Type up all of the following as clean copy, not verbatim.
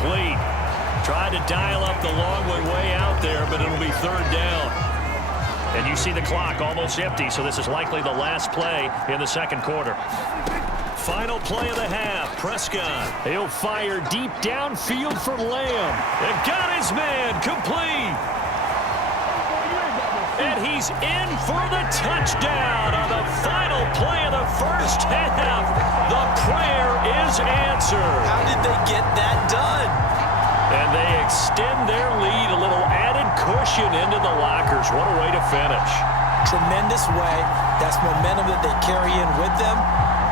incomplete. Tried to dial up the long way out there, but it'll be third down. And you see the clock almost empty, so this is likely the last play in the second quarter. Final play of the half, Prescott. He'll fire deep downfield for Lamb. And got his man complete. And he's in for the touchdown on the final play of the first half. The prayer is answered. How did they get that done? And they extend their lead, a little added cushion into the lockers. What a way to finish. Tremendous way. That's momentum that they carry in with them.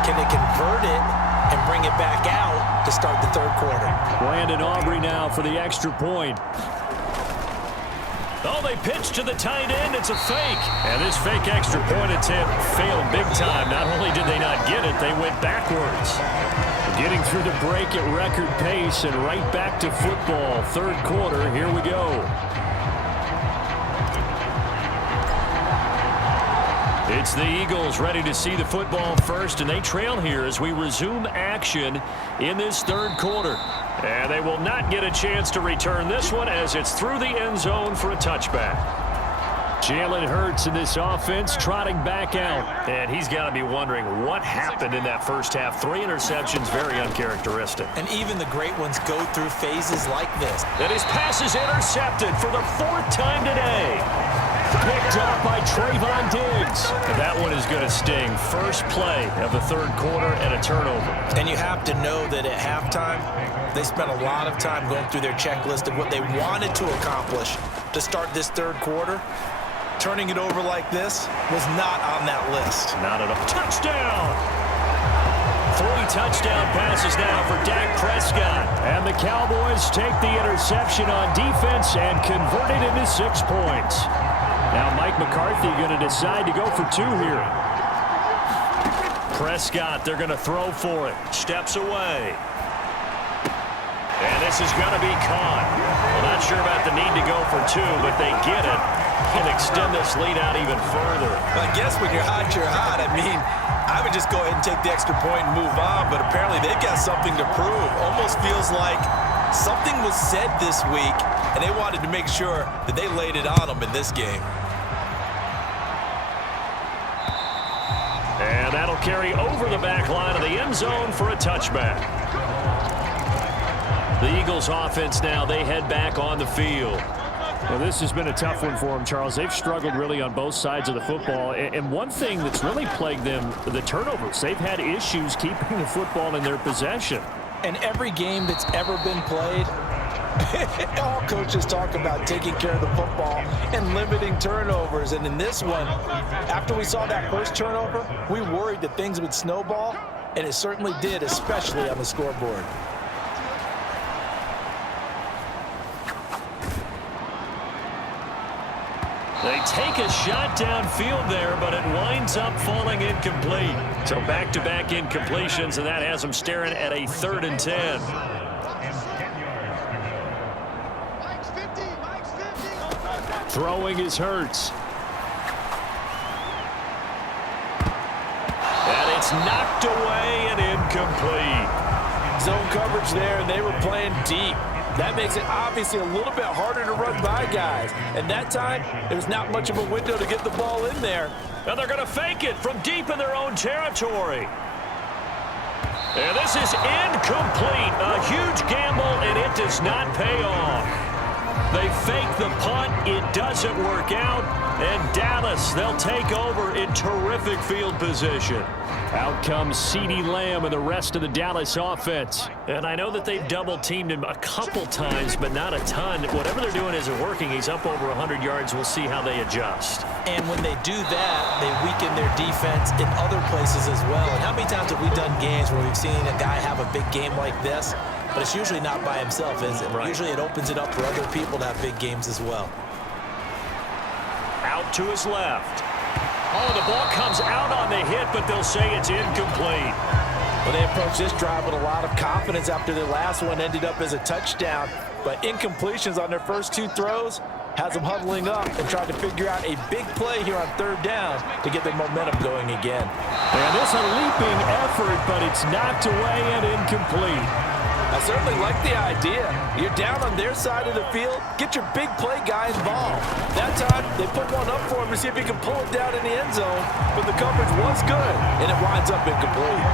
Can they convert it and bring it back out to start the third quarter? Brandon Aubrey now for the extra point. Oh, they pitch to the tight end. It's a fake. And this fake extra point attempt failed big time. Not only did they not get it, they went backwards. Getting through the break at record pace and right back to football. Third quarter, here we go. It's the Eagles ready to see the football first, and they trail here as we resume action in this third quarter. And they will not get a chance to return this one as it's through the end zone for a touchback. Jalen Hurts in this offense trotting back out. And he's got to be wondering what happened in that first half. 3 interceptions, very uncharacteristic. And even the great ones go through phases like this. And his pass is intercepted for the 4th time today. Picked up by Trayvon Diggs. And that one is going to sting. First play of the third quarter and a turnover. And you have to know that at halftime, they spent a lot of time going through their checklist of what they wanted to accomplish to start this third quarter. Turning it over like this was not on that list. Not at all. Touchdown! 3 touchdown passes now for Dak Prescott. And the Cowboys take the interception on defense and convert it into 6 points. Now Mike McCarthy going to decide to go for 2 here. Prescott, they're going to throw for it. Steps away. And this is going to be caught. Well, not sure about the need to go for 2, but they get it. Can extend this lead out even further. Well, I guess when you're hot, you're hot. I mean, I would just go ahead and take the extra point and move on, but apparently they've got something to prove. Almost feels like something was said this week, and they wanted to make sure that they laid it on them in this game. And that'll carry over the back line of the end zone for a touchback. The Eagles offense now, they head back on the field. Well, this has been a tough one for them, Charles. They've struggled really on both sides of the football. And one thing that's really plagued them, the turnovers. They've had issues keeping the football in their possession. And every game that's ever been played, all coaches talk about taking care of the football and limiting turnovers. And in this one, after we saw that first turnover, we worried that things would snowball, and it certainly did, especially on the scoreboard. They take a shot downfield there, but it winds up falling incomplete. So back-to-back incompletions, and that has them staring at a 3rd and 10. Throwing is Hurts. And it's knocked away and incomplete. Zone coverage there, and they were playing deep. That makes it obviously a little bit harder to run by guys. And that time, there's not much of a window to get the ball in there. And they're going to fake it from deep in their own territory. And this is incomplete. A huge gamble, and it does not pay off. They fake the punt. It doesn't work out. And Dallas, they'll take over in terrific field position. Out comes CeeDee Lamb and the rest of the Dallas offense. And I know that they've double-teamed him a couple times, but not a ton. Whatever they're doing isn't working. He's up over 100 yards. We'll see how they adjust. And when they do that, they weaken their defense in other places as well. And how many times have we done games where we've seen a guy have a big game like this? But it's usually not by himself, is it? Right. Usually it opens it up for other people to have big games as well. Out to his left. Oh, the ball comes out on the hit, but they'll say it's incomplete. Well, they approached this drive with a lot of confidence after their last one ended up as a touchdown. But incompletions on their first 2 throws has them huddling up and trying to figure out a big play here on 3rd down to get their momentum going again. And this is a leaping effort, but it's knocked away and incomplete. I certainly like the idea. You're down on their side of the field. Get your big play guy involved. That time, they put one up for him to see if he can pull it down in the end zone. But the coverage was good, and it winds up incomplete.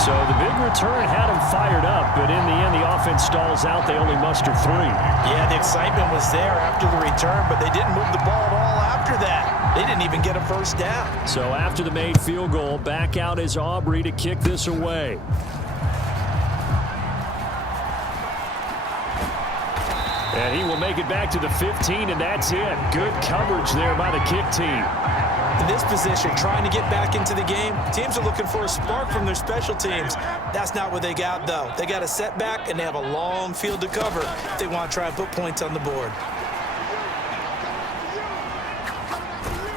So the big return had him fired up, but in the end, the offense stalls out. They only muster 3. Yeah, the excitement was there after the return, but they didn't move the ball at all after that. They didn't even get a first down. So after the made field goal, back out is Aubrey to kick this away. And he will make it back to the 15, and that's it. Good coverage there by the kick team. In this position, trying to get back into the game, teams are looking for a spark from their special teams. That's not what they got, though. They got a setback, and they have a long field to cover if they want to try and put points on the board.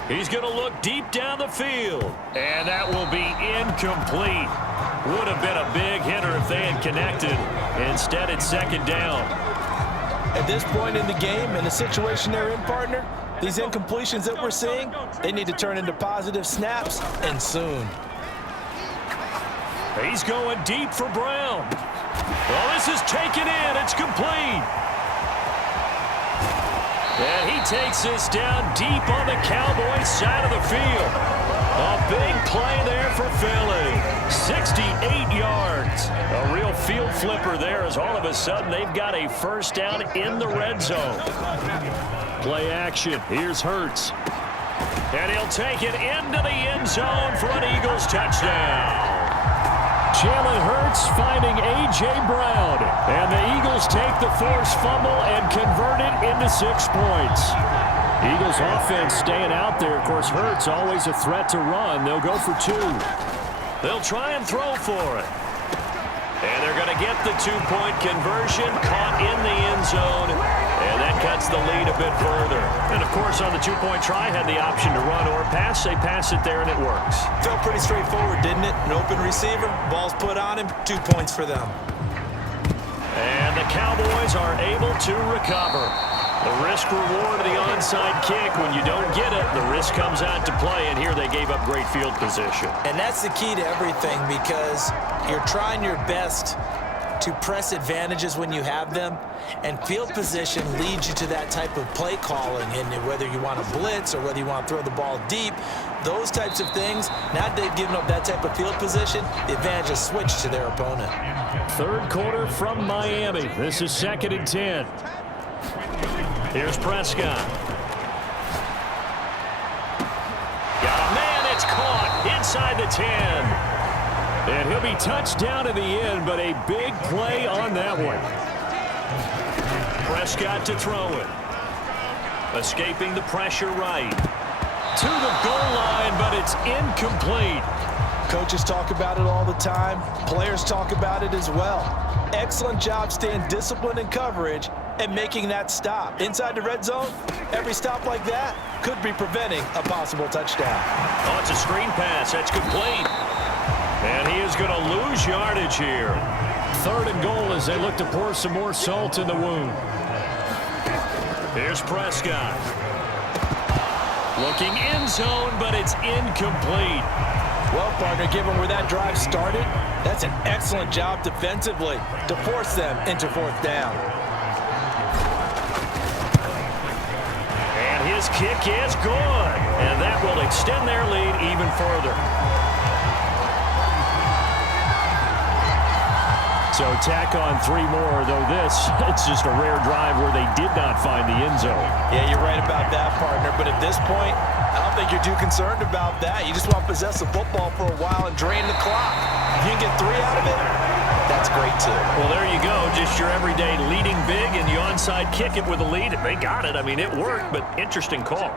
He's going to look deep down the field, and that will be incomplete. Would have been a big hitter if they had connected. Instead, it's second down. At this point in the game, in the situation they're in, partner, these incompletions that we're seeing, they need to turn into positive snaps, and soon. He's going deep for Brown. Well, this is taken in. It's complete. And he takes this down deep on the Cowboys side of the field. A big play there for Philly. 68 yards. A real field flipper there as all of a sudden they've got a first down in the red zone. Play action. Here's Hurts. And he'll take it into the end zone for an Eagles touchdown. Jalen Hurts finding A.J. Brown. And the Eagles take the forced fumble and convert it into 6 points. Eagles offense staying out there. Of course, Hurts always a threat to run. They'll go for 2. They'll try and throw for it. And they're going to get the 2-point conversion, caught in the end zone, and that cuts the lead a bit further. And, of course, on the 2-point try, had the option to run or pass. They pass it there, and it works. Felt pretty straightforward, didn't it? An open receiver, ball's put on him, 2 points for them. And the Cowboys are able to recover. The risk-reward of the onside kick, when you don't get it, the risk comes out to play, and here they gave up great field position. And that's the key to everything, because you're trying your best to press advantages when you have them, and field position leads you to that type of play calling, and whether you want to blitz or whether you want to throw the ball deep, those types of things, now that they've given up that type of field position, the advantage is switched to their opponent. Third quarter from Miami. This is 2nd and 10. Here's Prescott. Got a man, it's caught inside the 10. And he'll be touched down at the end, but a big play on that one. Prescott to throw it. Escaping the pressure right. To the goal line, but it's incomplete. Coaches talk about it all the time. Players talk about it as well. Excellent job staying disciplined in coverage and making that stop. Inside the red zone, every stop like that could be preventing a possible touchdown. Oh, it's a screen pass. That's complete. And he is going to lose yardage here. 3rd and goal as they look to pour some more salt in the wound. Here's Prescott. Looking end zone, but it's incomplete. Well, partner, given where that drive started, that's an excellent job defensively to force them into 4th down. And his kick is good. And that will extend their lead even further. So tack on 3 more, though it's just a rare drive where they did not find the end zone. Yeah, you're right about that, partner. But at this point, I don't think you're too concerned about that. You just want to possess the football for a while and drain the clock. If you can get 3 out of it, that's great, too. Well, there you go. Just your everyday leading big, and you onside kick it with a lead. They got it. I mean, it worked, but interesting call.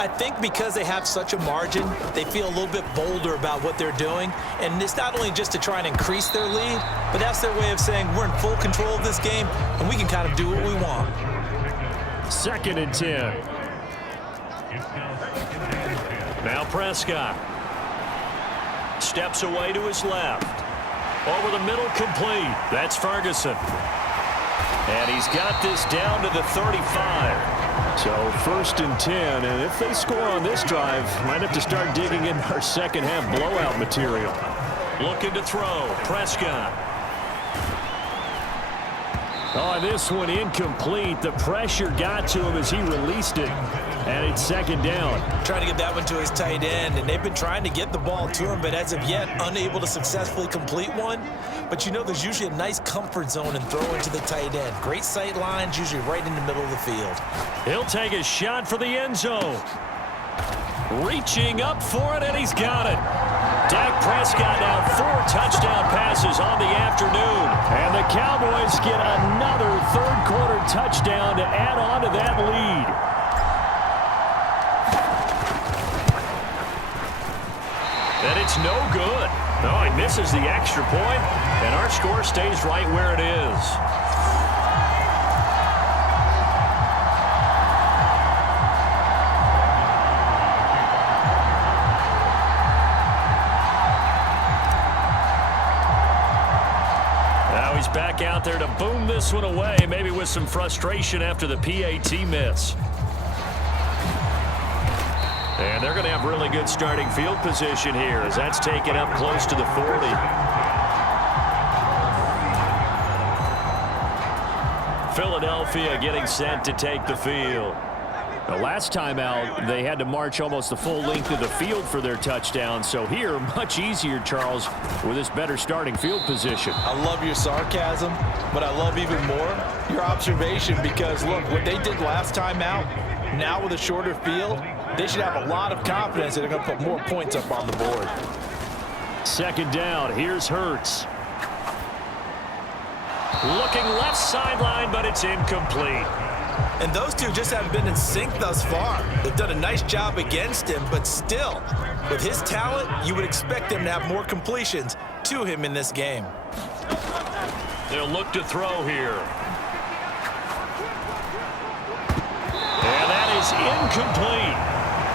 I think because they have such a margin, they feel a little bit bolder about what they're doing. And it's not only just to try and increase their lead, but that's their way of saying we're in full control of this game, and we can kind of do what we want. 2nd and 10. Now Prescott. Steps away to his left. Over the middle, complete. That's Ferguson. And he's got this down to the 35. So 1st and 10, and if they score on this drive, might have to start digging in our second half blowout material. Looking to throw, Prescott. Oh, this one incomplete. The pressure got to him as he released it. And it's 2nd down. Trying to get that one to his tight end, and they've been trying to get the ball to him, but as of yet, unable to successfully complete one. But you know there's usually a nice comfort zone in throwing to the tight end. Great sight lines, usually right in the middle of the field. He'll take a shot for the end zone. Reaching up for it, and he's got it. Dak Prescott now 4 touchdown passes on the afternoon. And the Cowboys get another third-quarter touchdown to add on to that lead. And it's no good. No, he misses the extra point, and our score stays right where it is. Now he's back out there to boom this one away, maybe with some frustration after the PAT miss. And they're going to have really good starting field position here as that's taken up close to the 40. Philadelphia getting set to take the field. The last time out, they had to march almost the full length of the field for their touchdown. So here, much easier, Charles, with this better starting field position. I love your sarcasm, but I love even more your observation because, look, what they did last time out, now with a shorter field, they should have a lot of confidence that they're going to put more points up on the board. 2nd down. Here's Hurts. Looking left sideline, but it's incomplete. And those two just haven't been in sync thus far. They've done a nice job against him, but still, with his talent, you would expect them to have more completions to him in this game. They'll look to throw here. And that is incomplete.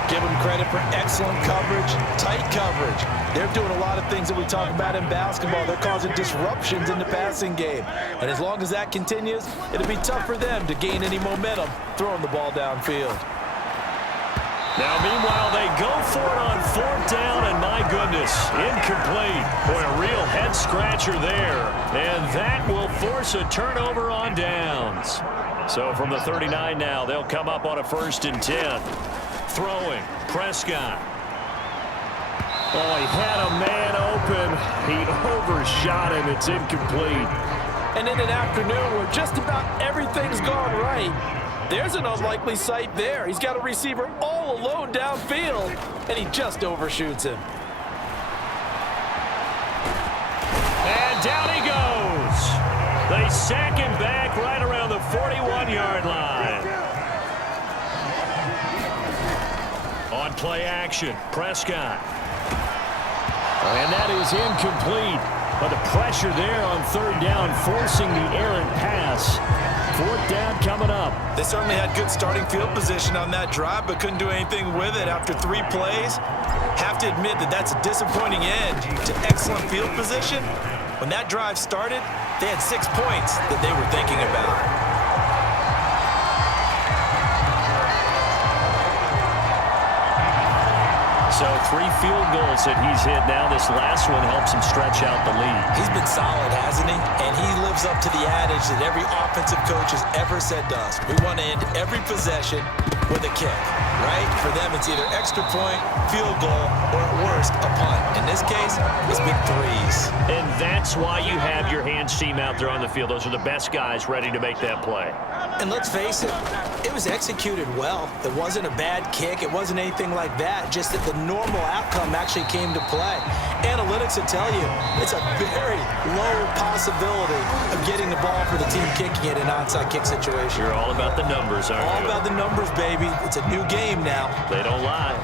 Give them credit for excellent coverage, tight coverage. They're doing a lot of things that we talk about in basketball. They're causing disruptions in the passing game. And as long as that continues, it'll be tough for them to gain any momentum throwing the ball downfield. Now, meanwhile, they go for it on 4th down, and my goodness, incomplete. Boy, a real head-scratcher there. And that will force a turnover on downs. So from the 39 now, they'll come up on a 1st and 10. Throwing, Prescott. Oh, he had a man open. He overshot him. It's incomplete. And in an afternoon where just about everything's gone right, there's an unlikely sight there. He's got a receiver all alone downfield, and he just overshoots him. And down he goes. They sack him back right around the 41-yard line. On play action, Prescott. And that is incomplete. But the pressure there on 3rd down, forcing the errant pass. 4th down coming up. They certainly had good starting field position on that drive, but couldn't do anything with it after 3 plays. Have to admit that that's a disappointing end to excellent field position. When that drive started, they had 6 points that they were thinking about. So 3 field goals that he's hit now. This last one helps him stretch out the lead. He's been solid, hasn't he? And he lives up to the adage that every offensive coach has ever said to us. We want to end every possession with a kick, right? For them, it's either extra point, field goal, or at worst, a punt. In this case, it's big threes. And that's why you have your hands team out there on the field. Those are the best guys ready to make that play. And let's face it, it was executed well. It wasn't a bad kick. It wasn't anything like that. Just that the normal outcome actually came to play. Analytics will tell you it's a very low possibility of getting the ball for the team kicking it in an onside kick situation. You're all about the numbers, aren't you? All about the numbers, baby. It's a new game now. They don't lie.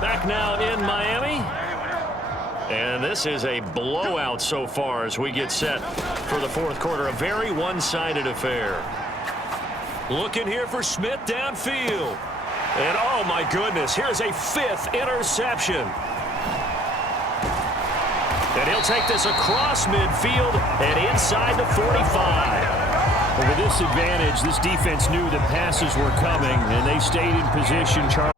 Back now in Miami. And this is a blowout so far as we get set for the 4th quarter. A very one-sided affair. Looking here for Smith downfield. And oh my goodness, here's a 5th interception. And he'll take this across midfield and inside the 45. Well, with this advantage, this defense knew that passes were coming, and they stayed in position.